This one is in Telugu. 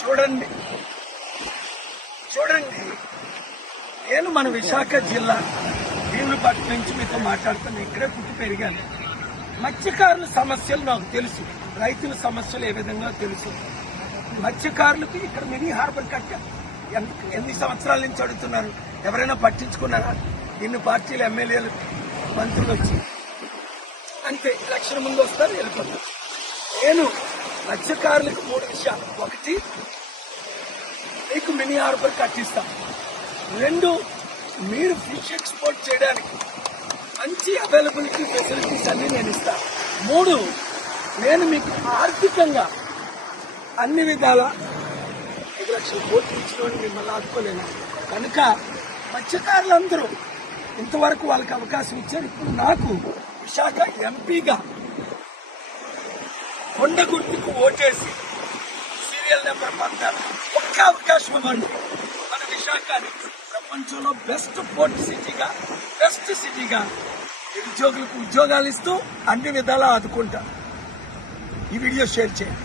చూడండి చూడండి, నేను మన విశాఖ జిల్లా భీములపట్నం నుంచి మీతో మాట్లాడుతాను. ఇక్కడే పుట్టి పెరిగాను. మత్స్యకారుల సమస్యలు నాకు తెలుసు, రైతుల సమస్యలు ఏ విధంగా తెలుసు. మత్స్యకారులకు ఇక్కడ మినీ హార్బర్ కట్టారు. ఎన్ని సంవత్సరాల నుంచి అడుగుతున్నారు, ఎవరైనా పట్టించుకున్నారా? ఇన్ని పార్టీలు, ఎమ్మెల్యేలు, మంత్రులు వచ్చి అంతే ఎలక్షన్ ముందు వస్తారు, వెళ్ళిపోతారు. నేను మత్స్యకారులకు 3 విషయాలు: 1, మీకు మినీ హార్బర్ కట్టిస్తాం. 2, మీరు ఫిష్ ఎక్స్పోర్ట్ చేయడానికి మంచి అవైలబిలిటీ ఫెసిలిటీస్ అన్ని నేను ఇస్తాను. 3, నేను మీకు ఆర్థికంగా అన్ని విధాల 5 లక్షల కోట్లు ఇచ్చిన మిమ్మల్ని ఆదుకోలేను. కనుక మత్స్యకారులందరూ ఇంతవరకు వాళ్ళకి అవకాశం ఇచ్చారు. ఇప్పుడు నాకు విశాఖ ఎంపీగా కొండ గుర్తుకు ఓటేసి సీరియల్ నెంబర్ 16 ఒక్క అవకాశం ఇవ్వండి. మన విశాఖని ప్రపంచంలో బెస్ట్ పోర్ట్ సిటీగా, బెస్ట్ సిటీగా నిరుద్యోగులకు ఉద్యోగాలు ఇస్తూ అన్ని విధాలా ఆదుకుంటారు. ఈ వీడియో షేర్ చేయండి.